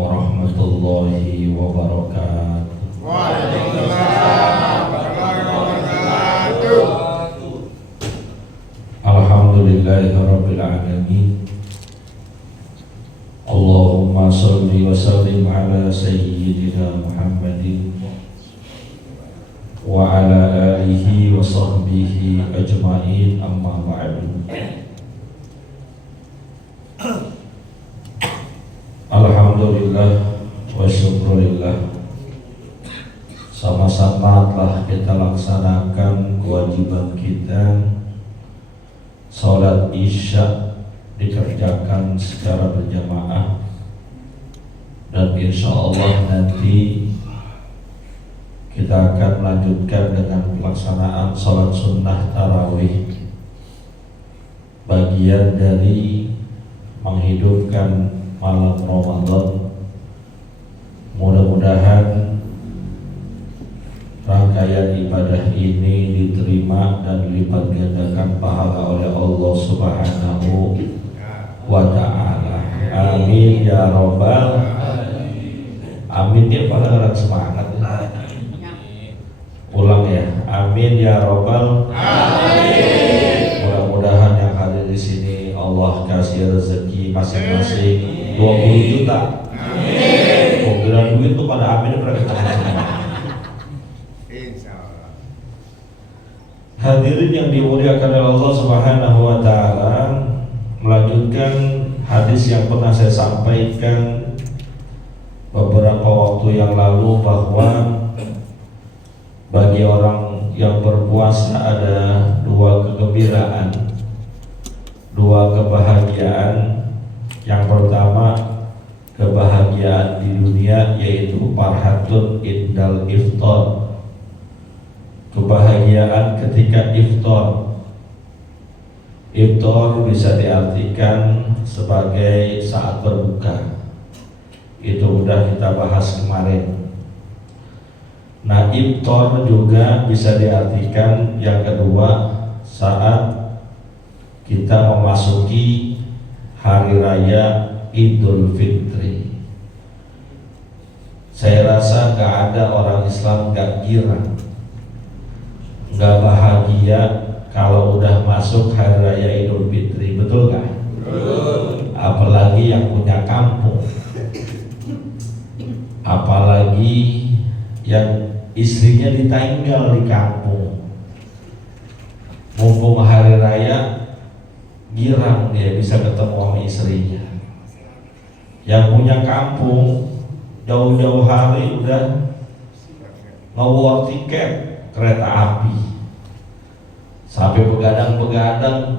warahmatullahi wabarakatuh. Waalaikumsalam warahmatullahi wabarakatuh. Alhamdulillahirabbil alamin. Allahumma shalli wa sallim ala sayyidina Muhammadin wa ala alihi wa sahbihi ajma'in, amma ba'du. Alhamdulillah wa syukurillah, sama-sama telah kita laksanakan kewajiban kita. Salat Isya dikerjakan secara berjamaah, dan insya Allah nanti kita akan melanjutkan dengan pelaksanaan salat sunnah tarawih, bagian dari menghidupkan malam Ramadan. Mudah-mudahan rangkaian ibadah ini diterima dan dilipat gandakan pahala oleh Allah Subhanahu wa ta'ala. Amin ya robbal amin. Dia pada semangat. Ulang ya. Amin ya robbal amin. Mudah-mudahan yang hadir di sini Allah kasih rezeki masing-masing 20 juta. Amin. Penggiran duit tuh pada amin mereka semua. Insyaallah. Hadirin yang dimuliakan oleh Allah Subhanahu wa ta'ala, melanjutkan hadis yang pernah saya sampaikan beberapa waktu yang lalu, bahwa bagi orang yang berpuasa ada dua kegembiraan, dua kebahagiaan. Yang pertama, kebahagiaan di dunia, yaitu farhatun indal iftar, kebahagiaan ketika iftar. Iftar bisa diartikan sebagai saat berbuka, itu udah kita bahas kemarin. Nah, iftar juga bisa diartikan yang kedua, saat kita memasuki hari raya Idul Fitri. Saya rasa gak ada orang Islam gak girang, gak bahagia kalau udah masuk hari raya Idul Fitri, betul gak? Betul. Apalagi yang punya kampung, apalagi yang istrinya ditinggal di kampung, mumpung hari raya girang dia bisa ketemu sama istrinya. Yang punya kampung jauh-jauh hari udah nge-war tiket kereta api, sampai begadang-begadang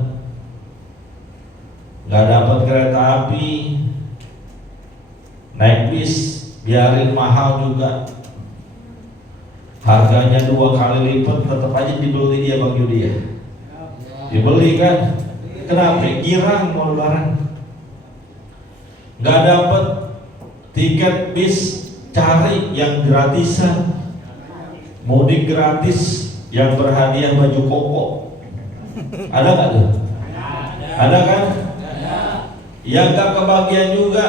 nggak dapat kereta api, naik bis biarin mahal juga, harganya 2 kali lipat, tetap aja dibeli dia, Bang Yudi ya. Dibeli kan? Kenapa? Girang mau lebaran, nggak dapat tiket bis, cari yang gratisan, mudik gratis yang berhadiah baju koko. Ada nggak tuh? Ada kan? Yang gak kebagian juga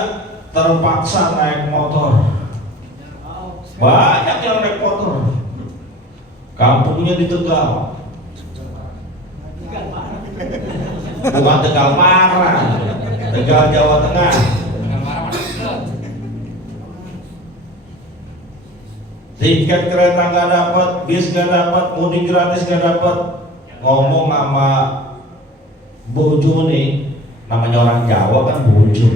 terpaksa naik motor. Banyak yang naik motor. Kampungnya di Tegal, bukan Tegal Marang, Tegal Jawa Tengah. Tiket kereta nggak dapat, bis nggak dapat, mudik gratis nggak dapat. Ngomong sama bojo nih, namanya orang Jawa kan bojo.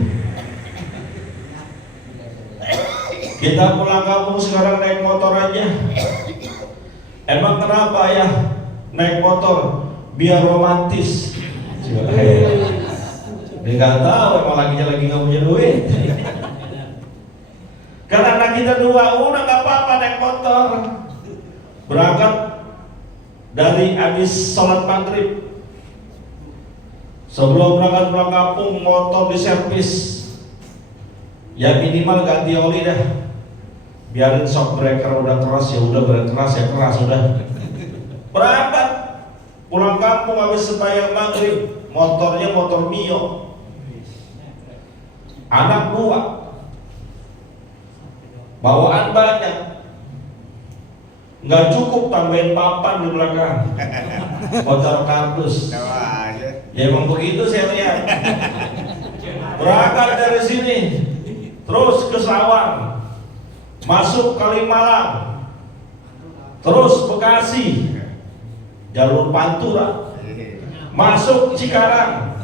Kita pulang kampung sekarang naik motor aja. Emang kenapa ya naik motor? Biar romantis. Dia nggak tahu emang lagi nggak punya duit. Karena anak kita dua, udah nggak apa-apa naik motor. Berangkat dari habis sholat maghrib, sebelum berangkat pulang kampung motor diservis, ya minimal ganti oli dah. Biarin shock breaker udah keras, ya udah keras ya keras udah. Berangkat pulang kampung habis sembahyang maghrib, motornya motor Mio, anak dua. bawaan banyak, nggak cukup tambahin papan di belakang, kotor kardus. Ya emang begitu saya lihat. Berangkat dari sini, terus ke Sawang, masuk Kalimalang, terus Bekasi, jalur Pantura, masuk Cikarang,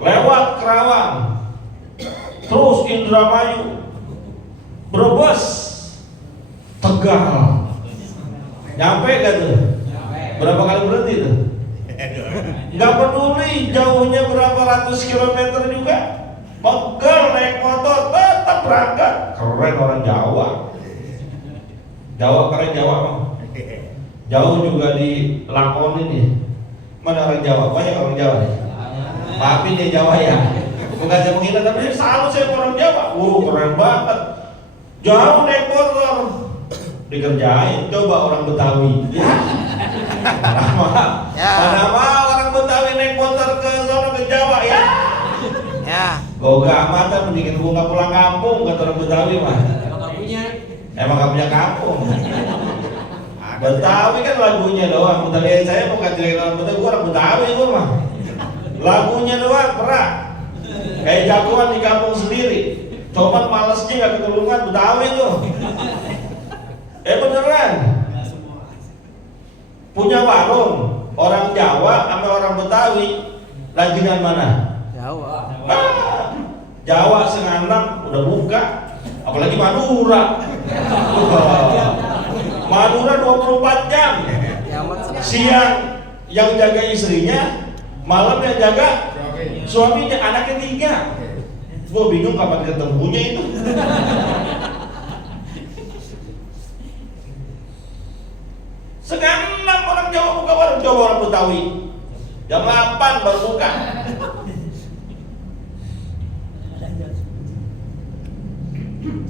lewat Kerawang, terus Indramayu, Brebes, Tegal. Nyampe gak tuh? Berapa kali berhenti tuh? Gak peduli jauhnya berapa ratus kilometer juga, pegel naik motor tetap berangkat. Keren orang Jawa. Jawa keren Jawa mah. Jauh juga dilakonin nih. Mana orang Jawa? Banyak orang Jawa nih. Maafin ya Jawa ya. Bukan saya menghina tapi selalu saya orang Jawa. Keren banget. Jauh naik motor dikerjain. Coba orang Betawi. Mana mau orang Betawi naik motor ke sono ke Jawa ya? Goga amatan mendingan gua nggak pulang kampung kata orang Betawi mah. Emang nggak punya kampung. Betawi kan lagunya doang. Betawi saya bukan jelek orang Betawi, gua orang Betawi gua mah. Lagunya doang perak. Kayak jagoan di kampung sendiri. Cuman malesnya nggak ketulungan Betawi tuh. Beneran. Punya warung orang Jawa sama orang Betawi, rajinan mana? Jawa. Jawa senganak udah buka, apalagi Madura. Madura 24 jam. Siang yang jaga istrinya, malam yang jaga suaminya, anaknya 3. Gua bingung kapan ketemunya itu. Sekarang orang Jawa buka warung, coba orang Betawi jam 8 baru buka.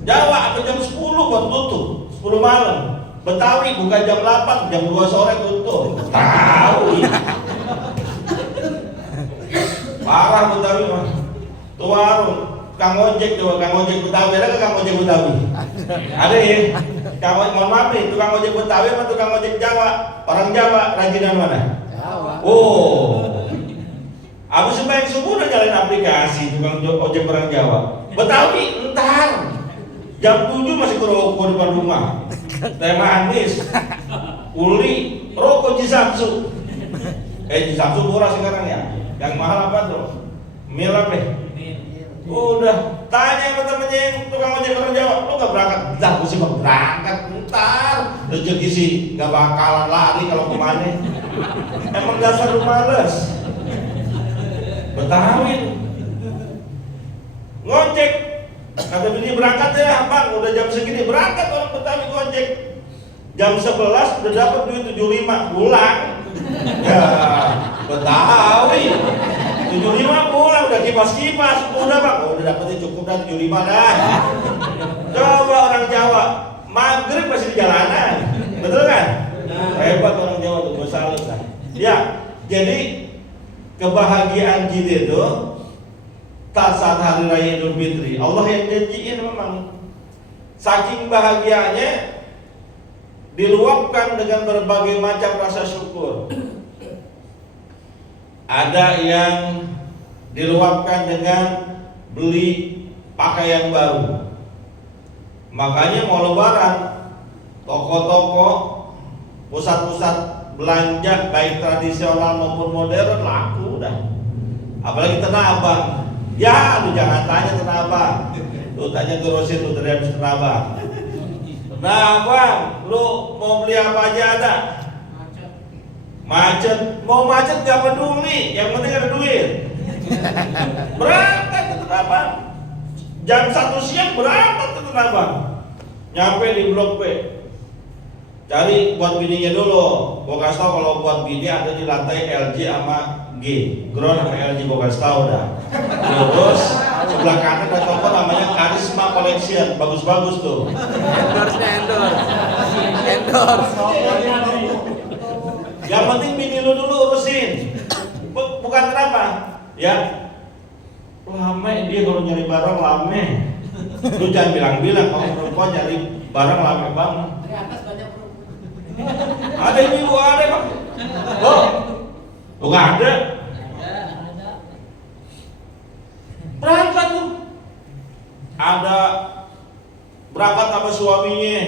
Jawa atau jam 10 baru tutup, 10 malam. Betawi buka jam 8, jam 2 sore tutup. Tahu. Parah Betawi mah. Tuh warung, Kang ojek coba, Kang ojek Betawi, ada ke Kang ojek Betawi? Ada ya? Kang ojek, mohon maaf nih, tukang ojek Betawi sama tukang ojek Jawa? Orang Jawa, rajinan mana? Jawa. Abis sembahyang subuh udah nyalain aplikasi tukang ojek orang Jawa. Betawi, entar jam 7 masih ngerokok di depan rumah. Teh manis, uli, rokok Jisamsu. Jisamsu murah sekarang ya. Yang mahal apa tuh? Mil apa? Udah tanya sama temennya yang tukang ojek orang Jawa, lu gak berangkat? Dah, gue sih mau berangkat, ntar rezeki sih gak bakalan lari kalau kemana. Emang dasar lu males. Betawi ngojek, kata bini berangkat ya bang, udah jam segini berangkat orang Betawi ngojek. Jam 11 udah dapat duit 75 pulang. Ya Betawi 75 pulang, udah kipas-kipas, udah bang, udah dapetnya cukup dah 75 dah. Coba orang Jawa, maghrib masih di jalanan, betul kan? Hebat orang Jawa tuh, gue salut lah. Ya, jadi kebahagiaan kita itu tak saat hari raya Idul Fitri, Allah yang janjiin memang. Saking bahagianya diluapkan dengan berbagai macam rasa syukur. Ada yang diluapkan dengan beli pakaian baru. Makanya mau lebaran, toko-toko, pusat-pusat belanja baik tradisional maupun modern laku udah. Apalagi Tanah Abang. Ya, lu jangan tanya Tanah Abang. Lu tanya terusin lu dari habis Tanah Abang. Nah, Bang, lu mau beli apa aja ada? Macet, mau macet gak peduli, yang penting ada duit. Berangkat ke Tanah Abang. Jam 1 siang berangkat ke Tanah Abang. Nyampe di Blok B. Cari buat bininya dulu. Gua kasih tau kalau buat bini ada di lantai LG sama G. Ground sama LG gua kasih tau dah. Terus sebelah kanan ada toko namanya Karisma Collection, bagus-bagus tuh. Endorse. Yang penting bini lu dulu urusin. Bukan kenapa? Ya, lama dia kalau nyari barang lama. Lu jangan bilang-bilang kalau perempuan nyari barang lama banget. Dari atas banyak perempuan. Ada ibu ada bang. Oh, nggak ada. Ada. Berangkat tuh. Ada berangkat sama suaminya.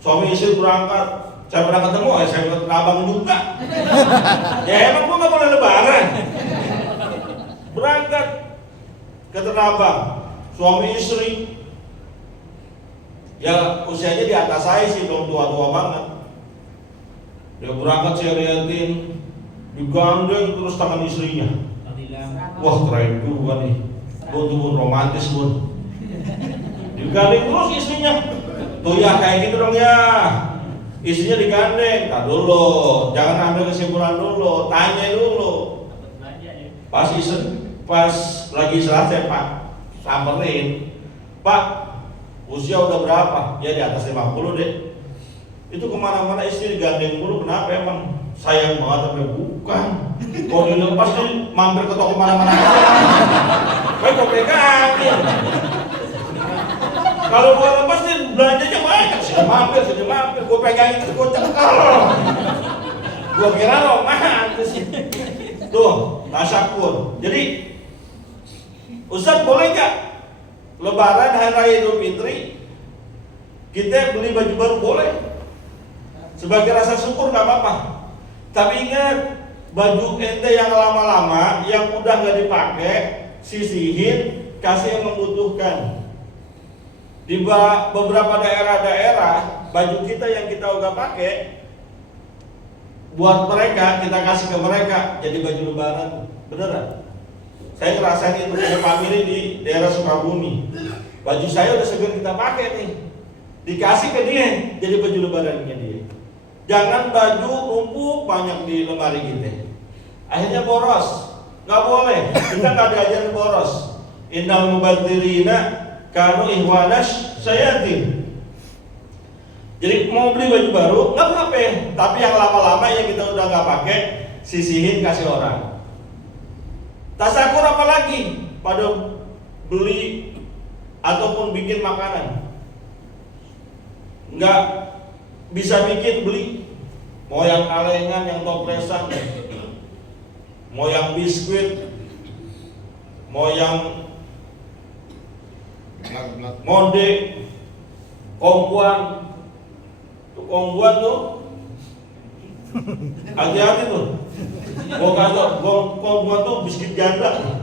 Suami istri berangkat. Saya pernah ketemu, saya ketemu abang juga. Ya emang gua nggak boleh lebaran. Berangkat ke Tanah Abang, suami istri. Ya usianya di atas saya sih, belum tua-tua banget. Dia berangkat saya liatin, digandeng terus tangan istrinya. Wah keren juga nih, bun romantis bun. Digandeng terus istrinya. Tuh ya kayak gitu dong ya. Istrinya digandeng, tak dulu, jangan ambil kesimpulan dulu, tanya dulu. Pas lagi selesai Pak, samperin, Pak, usia udah berapa? Ya di atas 50 deh. Itu kemana-mana istri digandeng mulu, kenapa emang? Sayang banget tapi bukan. Kalau dilepas dia mampir ke toko mana-mana aja. Kayak kok pegangin. Kalau gua lepas dia belanjanya banyak, sudah mampir, gua pegangin terus gua cekal. Gua kira romantis. Tuh, tasakur. Jadi, Ustaz boleh nggak Lebaran hari raya Idul Fitri kita beli baju baru? Boleh. Sebagai rasa syukur nggak apa-apa. Tapi ingat, baju ente yang lama-lama, yang udah nggak dipakai, sisihin, kasih yang membutuhkan. Di beberapa daerah-daerah, baju kita yang kita udah pakai, buat mereka, kita kasih ke mereka jadi baju lebaran. Beneran? Saya ngerasain itu punya family di daerah Sukabumi. Baju saya udah segar kita pakai nih, dikasih ke dia jadi baju lebarannya dia. Jangan baju numpuk banyak di lemari kita, akhirnya boros. Nggak boleh, kita nggak diajarin boros. Innal mubadzirina kanu ihwanash sayatin. Jadi mau beli baju baru nggak apa-apa, tapi yang lama-lama yang kita udah nggak pakai sisihin kasih orang. Tasakur apalagi pada beli ataupun bikin makanan, nggak bisa bikin beli. Mau yang kalengan, yang topresan, mau yang biskuit, mau yang mode, kombuan. Kongguan tuh hati-hati tuh. Gua kata kongguan tuh biskuit janda.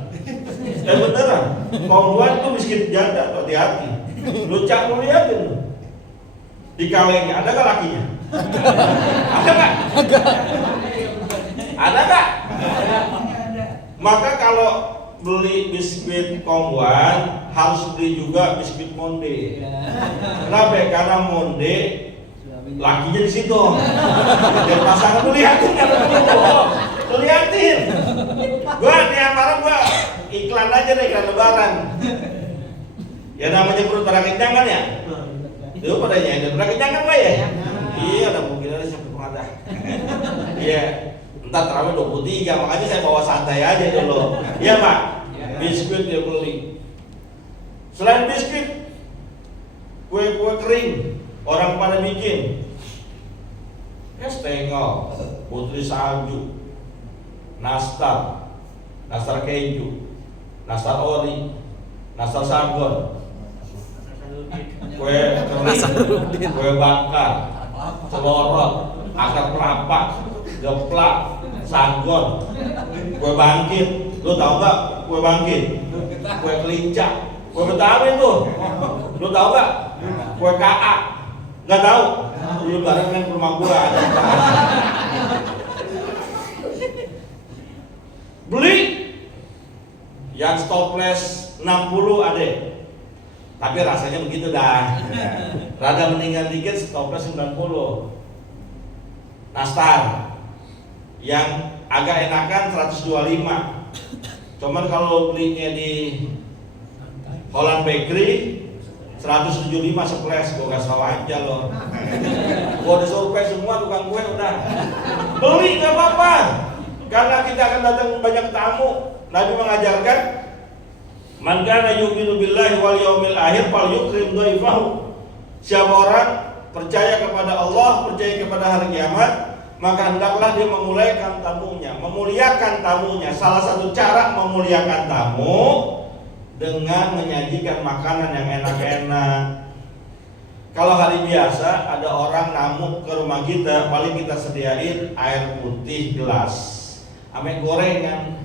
Beneran, kongguan tuh biskuit janda, hati-hati. Lu cak lu liatin tuh. Di kalengnya ada gak lakinya? Ada gak? Ada gak? Maka kalau beli biskuit kongguan harus beli juga biskuit monde. Kenapa? Karena monde lakinya di situ. Biar pasangan tuh liatin kan, tuh liatin. Gua di Amarang gua iklan aja deh, iklan lebaran. Ya namanya perut pada kenyang kan ya. Itu pada nyanyi pada kenyang kan Pak ya. Iya, ada mungkin ada sampai pengadah. Iya, entar terawih 23, makanya saya bawa santai aja dulu. Iya Pak, biskuit dia beli. Selain biskuit, kue-kue kering orang pada bikin. Es tengol, putri salju, nastar keju, nastar ori, nastar sagon, kue kering, kue bakar, celorot, akar kelapa, geplak, sagon, kue bangkit. Lu tahu nggak kue bangkit? Kue kelinca, kue Betawi tuh. Lu tahu nggak? Kue KA. Nggak tahu? Lu bareng kan ke rumah gua ada. Beli yang stopless 60 ada. Tapi rasanya begitu dah. Rada mendingan dikit stopless 90. Nastar yang agak enakan 125. Cuman kalau belinya di Holland Bakery 175 seples, gua kasih tau aja loh. Gua udah survei semua tukang kue udah. Beli nggak apa-apa, karena kita akan datang banyak tamu. Nabi mengajarkan Man kana yu'minu billahi wal yawmil akhir falyukrim dhaifahu. Siapa orang percaya kepada Allah, percaya kepada hari kiamat, maka hendaklah dia memuliakan tamunya. Salah satu cara memuliakan tamu dengan menyajikan makanan yang enak-enak. Kalau hari biasa ada orang namu ke rumah kita, paling kita sediain air putih gelas, ame gorengan,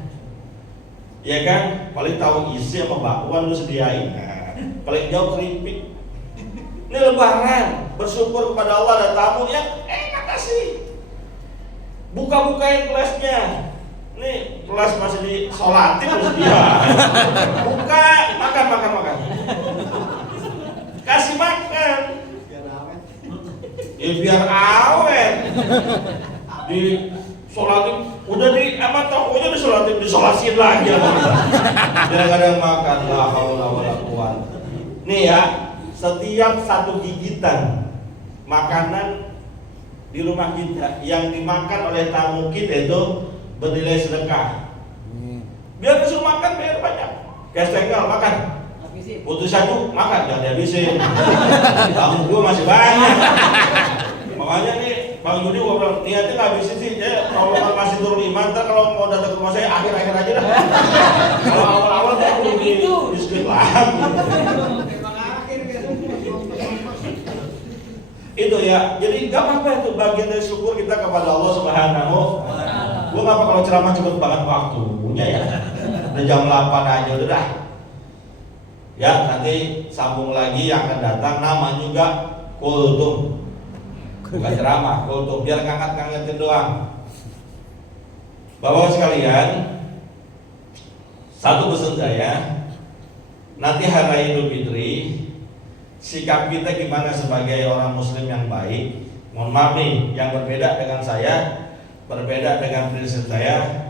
ya kan? Paling tahu isi sama bakwan lu sediain. Paling jauh keripik. Ini lebaran, bersyukur kepada Allah ada tamu yang enak kasih. Buka-bukain gelasnya. Nih gelas masih disolatin terus dia. Buka, makan. Kasih makan. Biar awet. Di sholatin, udah di apa tokonya disolatin lagi ya. Kadang-kadang makan la haula wala quwwata. Nih ya, setiap satu gigitan makanan di rumah kita yang dimakan oleh tamu kita itu bernilai sedekah. Biar disuruh makan biar banyak. Kayak setengah makan. Butuh satu makan jangan dihabisin. Tamu gue masih banyak. Makanya nih Bang Yudi gua bilang niatnya nggak habisin sih. Kalau masih turun iman, ntar kalau mau datang ke rumah saya akhir-akhir aja dah. Kalau awal-awal tuh di skip lagi. Itu ya, jadi gak apa-apa itu bagian dari syukur kita kepada Allah Subhanahu. Gue gak apa kalau ceramah cepet banget waktunya ya. Udah jam 8 aja udah dah. Ya nanti sambung lagi yang akan datang, nama juga kultum. Bukan ceramah, kultum biar ngangkat-ngangkatin doang. Bapak sekalian, satu pesan saya, nanti hari raya Idul Fitri, sikap kita gimana sebagai orang muslim yang baik. Mohon maaf nih, yang berbeda dengan saya, berbeda dengan prinsip saya,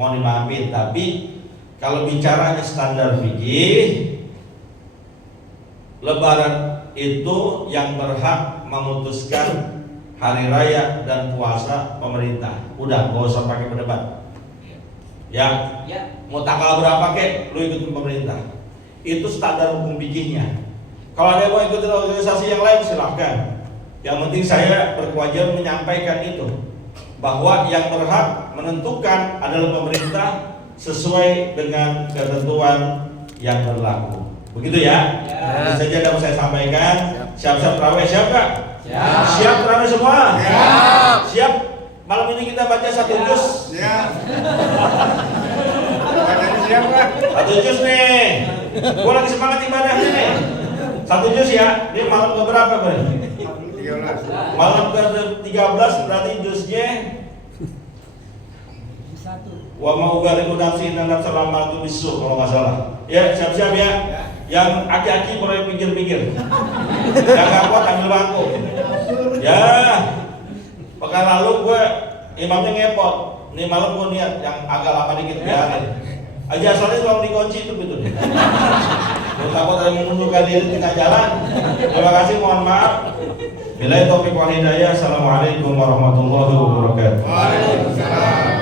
mohon dimaafin. Tapi kalau bicaranya standar fikih, Lebaran itu yang berhak memutuskan hari raya dan puasa pemerintah. Udah, gak usah pakai berdebat. Ya, mau tanggal berapa kek, lu ikutin pemerintah. Itu standar hukum fikihnya. Kalau ada yang mau ikutin organisasi yang lain silahkan. Yang penting saya berkewajiban menyampaikan itu, bahwa yang berhak menentukan adalah pemerintah sesuai dengan ketentuan yang berlaku. Begitu ya? Itu saja yang mau saya sampaikan. Siap-siap terawih, siap gak? Siap terawih semua? Siap. Malam ini kita baca satu juz. Siap. Siap Pak. Satu juz nih. Gua lagi semangat ibadahnya nih. Satu juz ya. Ini malam keberapa berarti? 13. Malam ke-13 berarti juznya wa ma'ubariku nafsi inna nafsa lamatu bisu kalau nggak salah. Ya siap-siap ya. Yang aki-aki boleh pikir-pikir. Yang nggak kuat ambil bangku. Ya. Pekan lalu gue imamnya ngepot. Nih malam gue niat yang agak lama dikit biarin. Aja soalnya tolong dikunci itu betul. Gue takut ada yang mengundurkan diri di tengah jalan. Terima kasih, mohon maaf. Billahi taufiq wal hidayah. Assalamualaikum warahmatullahi wabarakatuh. Waalaikumsalam.